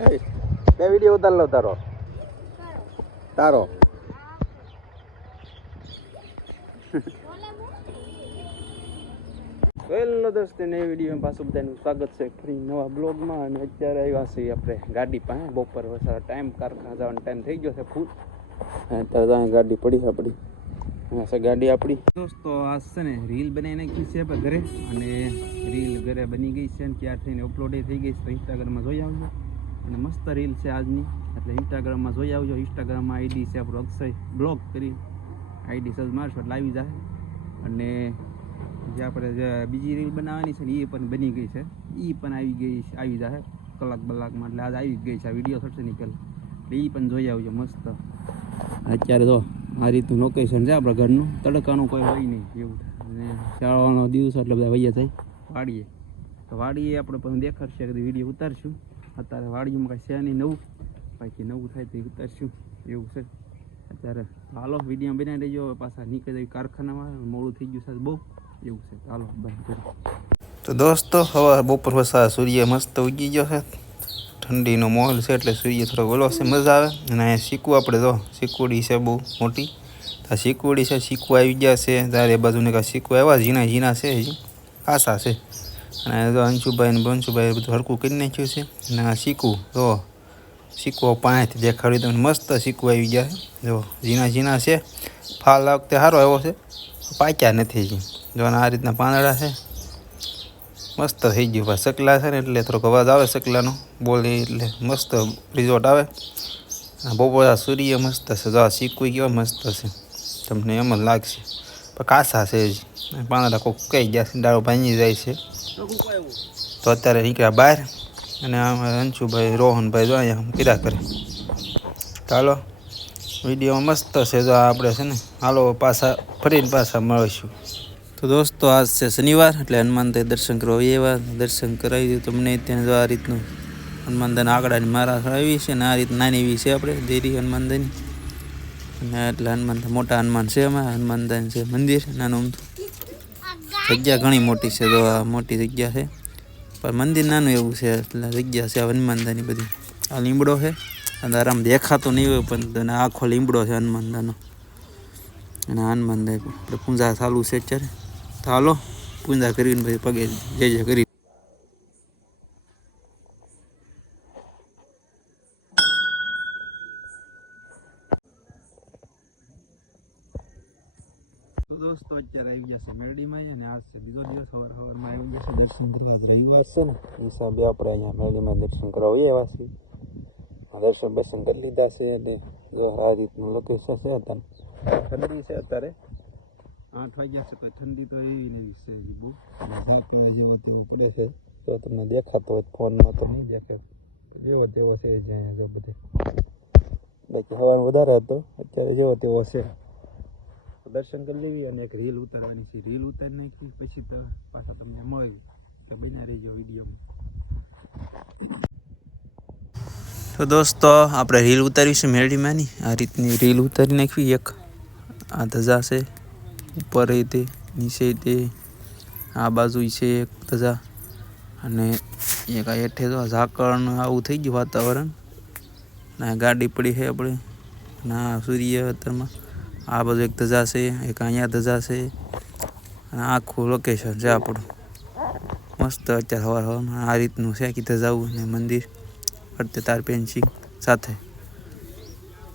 બે વિડીયો ઉતાર લો તારો હેલો દોસ્તો ને વિડીયોમાં પાછું બધાનું સ્વાગત છે ફરી નવા બ્લોગમાં. અને અત્યારે આવ્યા છીએ આપણે ગાડી પાસે. બપોર વસારા ટાઈમ કારખાના જવાનો ટાઈમ થઈ ગયો છે ફૂલ. અત્યારે ગાડી પડી આપણી છે ગાડી આપણી. દોસ્તો આજ છે ને રીલ બનાવી નાખી છે આપણે ઘરે, અને રીલ ઘરે બની ગઈ છે અને ત્યાર થઈને અપલોડ થઈ ગઈ છે. તો ઇન્સ્ટાગ્રામમાં જોઈ આવજો, અને મસ્ત રીલ છે આજની, એટલે ઇન્સ્ટાગ્રામમાં જોઈ આવજો. ઇન્સ્ટાગ્રામમાં આઈડી છે આપણું અક્ષય બ્લોગ કરી આઈડી સર્ચ મારશો એટલે આવી જાય. અને જે આપણે જે બીજી રીલ બનાવવાની છે ને એ પણ બની ગઈ છે, એ પણ આવી જાય કલાક બલાકમાં. એટલે આજ આવી ગઈ છે, આ વિડીયો થશે નહીં પહેલાં, એટલે એ પણ જોઈ આવજો મસ્ત. અત્યારે તો આ રીતનું લોકેશન છે આપણા ઘરનું, તડકાનું કોઈ હોય નહીં એવું. અને શાળાનો દિવસ એટલે બધા વૈયા થાય વાડીએ, તો વાડીએ આપણે પણ દેખાડશે કે વિડીયો ઉતારશું. અત્યારે વાડીમાં કાંઈ છે નહીં નવું, બાકી નવું થાય તો ઉતારશું એવું છે. અત્યારે હાલો વિડીયો બનાવી દેજો, પાછા નીકળી જાય કારખાનામાં, મોડું થઈ ગયું સાહેબ બહુ એવું છે. હાલો બંધ કરી. તો દોસ્તો હવે બપોર વસા સૂર્ય મસ્ત ઉગી ગયો છે, ઠંડીનો માહોલ છે એટલે સૂર્ય થોડો ઓલો છે, મજા આવે. અને અહીંયા શીકું આપણે તો શીકુડી છે બહુ મોટી, આ શીકુડી છે, શીકું આવી ગયા છે. તારે બાજુને કાંઈ શીકું આવ્યા ઝીણા છે, હજી આશા છે. અને તો અંશુભાઈ ને બંશુભાઈ બધું હરકું કરી નાખ્યું છે. અને આ શીકું તો શીકું પાણીથી દેખાડ્યું તમને મસ્ત શીકું આવી ગયા છે, જો ઝીણા છે. ફાલ આ વખતે સારો આવ્યો છે, પાક્યા નથી જો. આ રીતના પાંદડા છે, મસ્ત થઈ ગયું. ભાઈ સકલા છે ને એટલે થોડોક અવાજ આવે સકલાનો બોલી, એટલે મસ્ત રિઝોર્ટ આવે. બપોર સૂર્ય મસ્ત છે, જો શીકું કેવા મસ્ત છે, તમને એમ જ લાગશે. પણ કાસા છે જ, પાંદડા કોઈક કહી ગયા છે, ડાળો ભાંગી જાય છે. તો અત્યારે નીકળ્યા બહાર, અને આમાં અંશુભાઈ રોહનભાઈ જો અહીંયા કર્યા કરે. ચાલો વિડીયોમાં મસ્ત છે જો આપણે છે ને. હાલો પાછા ફરીને પાછા મળીશું. તો દોસ્તો આજ છે શનિવાર, એટલે હનુમાનદાઈ દર્શન કરવા એવા દર્શન કરાવી દીધું તમને. ત્યાં જો આ રીતનું હનુમાનદાઈના આંકડાની મારા આવી છે, ને આ રીત નાની એવી છે આપણે દેરી હનુમાનદાઈની. અને એટલે હનુમાન મોટા હનુમાન છે, એમાં હનુમાનદાઈ છે મંદિર નાનું જગ્યા ઘણી મોટી છે. તો આ મોટી જગ્યા છે, પણ મંદિર નાનું એવું છે, એટલે જગ્યા છે હનુમાનદાની બધી. આ લીમડો છે, અને આરામ દેખાતો નહીં હોય પણ આખો લીમડો છે હનુમાનદાનો. અને હનુમાનદાઈ આપણે પૂજા ચાલુ છે અત્યારે. તો હાલો પૂજા કરીને પછી પગે જય કરી. તો દોસ્તો અત્યારે આવી ગયા છે મેરડીમાં, અને આજ છે બીજો દિવસ. સવારમાં આવી ગયા છે દર્શન કરવા. આજ રવિવાર છે ને એ હિસાબે આપણે અહીંયા મેરડીમાં દર્શન કરવા આવીએ એવા છીએ. દર્શન કરી લીધા છે. અને આ રીતનું લોકેશન છે. અત્યારે ઠંડી છે, અત્યારે 8 વાગ્યા છે, કોઈ ઠંડી તો એવી ને એવી છે બહુ. ઝાપો જેવો તેવો પડે છે, તો તમને દેખાતો હોય ફોનમાં તો નહીં દેખાય, જેવો તેવો છે જ અહીંયા જો બધે. બાકી હવાનું વધારે હતો, અત્યારે જેવો તેવો છે. દર્શન કરી લેવી અને એક રીલ ઉતારવાની છે. રીલ ઉતારી નાખી પછી તો પાછા તમને મળી કે બન્યા રહીજો વિડીયોમાં. તો દોસ્તો આપણે રીલ ઉતારવી છે મેરડીમાંની. આ રીતની રીલ ઉતારી નાખવી. એક આ ધજા છે ઉપર તે નીચે તે, આ બાજુ છે એક ધજા, અને એક આ હેઠે તો ઝાકળ આવું થઈ ગયું વાતાવરણ. અને ગાડી પડી છે આપણે, અને આ સૂર્ય અત્યારમાં આ બાજુ એક ધજા છે, એક અહીંયા ધજા છે, અને આખું લોકેશન છે આપણું મસ્ત. અત્યારે હવામાં આ રીતનું છે કે ધજાવું ને મંદિર ફરતે તાર પેન્સિંગ સાથે.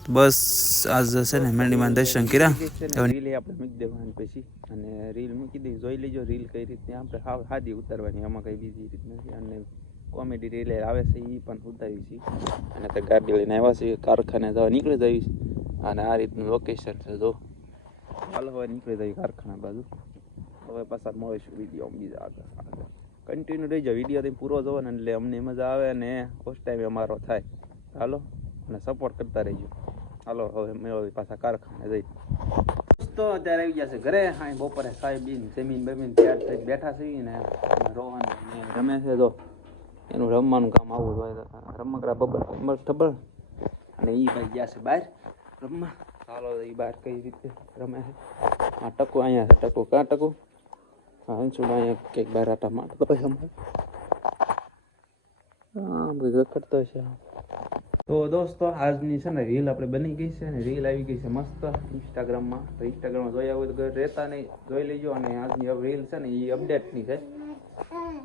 બસ આજ છે ને મેરડીમાં દર્શન કર્યા. રીલ આપણે મૂકી દેવાની પછી, અને રીલ મૂકી દઈ જોઈ લેજો રીલ કઈ રીતની આપણે સાદી ઉતારવાની, આમાં કઈ બીજી રીત નથી. અને કોમેડી રીલ આવે છે એ પણ ઉતારી છે. અને તો ગાડી લઈને આવ્યા છે કારખાને જવા નીકળી જવી છે. અને આ રીતનું લોકેશન છે જો. હાલ હવે નીકળી જાય કારખાના બાજુ. હવે પાછા મળીશું વિડીયો બીજા આગળ. કન્ટિન્યુ રહી જાઓ, વિડીયો પૂરો જોવો ને એટલે અમને મજા આવે અને ફર્સ્ટ ટાઈમ અમારો થાય. હાલો અને સપોર્ટ કરતા રહીજો. હાલો હવે મેળવી પાછા કારખાને જઈ. તો અત્યારે આવી ગયા છે ઘરે. હા બપોરે સાહેબીન જમીન બમીન તૈયાર થઈ બેઠા છીએ ને. રોહન રમે છે જો, એનું રમવાનું કામ આવું હોય. રમકડા ખબર. અને એ ભાઈ ગયા છે બહાર રમવા. ચાલો એ બહાર કઈ રીતે રમે છે. આ ટકો અહીંયા છે, ટકો ક્યાં ટકો? હા હંસુડા અહીંયા કંઈક બહાર આટા માટે તો પછી અમારે હા બધું રખડતો છે. તો દોસ્તો આજની છે ને રીલ આપણે બની ગઈ છે અને રીલ આવી ગઈ છે મસ્ત ઇન્સ્ટાગ્રામમાં. તો ઇન્સ્ટાગ્રામમાં જોયા હોય તો ઘર રહેતા નહીં, જોઈ લેજો. અને આજની રીલ છે ને એ અપડેટની છે,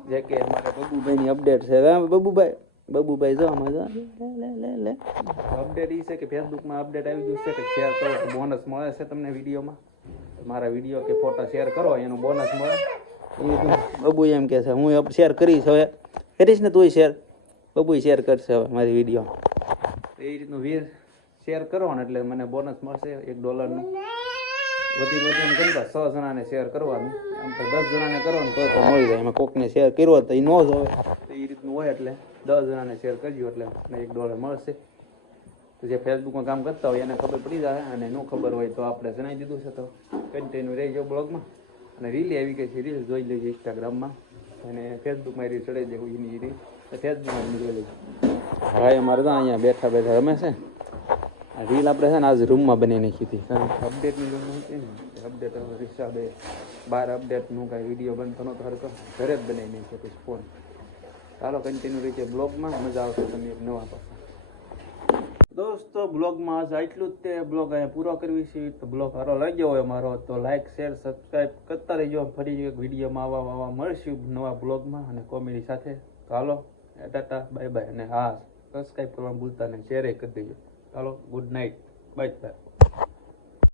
જે કે અમારા બબુભાઈની અપડેટ છે. બબુભાઈ જો આમાં જો લે અપડેટ એ છે કે ફેસબુકમાં અપડેટ આવી ગયું છે કે શેર કરો તો બોનસ મળે છે તમને વિડીયોમાં. મારા વિડીયો કે ફોટા શેર કરો એનું બોનસ મળે. એ બબુ એમ કે છે હું શેર કરીશ, હવે કરીશ ને તું શેર. બબુ શેર કરશે હવે મારી વિડીયો. એ રીતનું શેર કરો ને એટલે મને બોનસ મળશે $1. વધી એમ કરતા 6 જણાને શેર કરવાનું. આમ તો 10 જણાને કરો ને તો મળી જાય. એમાં કોકને શેર કર્યો તો એ ન જ હોય, તો એ રીતનું હોય. એટલે 10 જણાને શેર કરજો એટલે $1 મળશે. તો જે ફેસબુકમાં કામ કરતા હોય એને ખબર પડી જાય, અને ન ખબર હોય તો આપણે જણાવી દીધું છે. તો કન્ટિન્યુ રહેજો બ્લોગમાં. અને રીલ આવી ગઈ છે, રીલ જોઈ લેજો ઇન્સ્ટાગ્રામમાં, અને ફેસબુકમાં રીલ ચડાવી દેવું એની રીલ ફેસબુકમાં જોઈ લેજો. ભાઈ અમારે તો અહીંયા બેઠા બેઠા રમે છે. આ રીલ આપણે છે ને આજ રૂમમાં બની નાખી હતી, કારણ કે અપડેટની રૂમ હતી ને, અપડેટ હિસાબે બહાર અપડેટનું કાંઈ વિડીયો બંધ થતો હતો હરકો, ઘરે જ બનાવી નાખ્યો પછી ફોન. ચાલો કન્ટિન્યુ રીતે બ્લોગમાં મજા આવશે તમે એક નવા પાછા. દોસ્તો બ્લોગમાં આજે આટલું જ તે. બ્લોગ અહીંયા પૂરો કરવી છે. તો બ્લોગ સારો લાગ્યો હોય અમારો તો લાઇક શેર સબસ્ક્રાઈબ કરતા રહેજો. ફરી એક વિડીયોમાં આવા મળશું નવા બ્લોગમાં અને કોમેડી સાથે. તો હાલો ટાટા બાય બાય. અને હા, સબસ્ક્રાઈબ કરવાનું ભૂલતા નહીં, શેર કરી દેજો. ચાલો ગુડ નાઇટ, બાય બાય.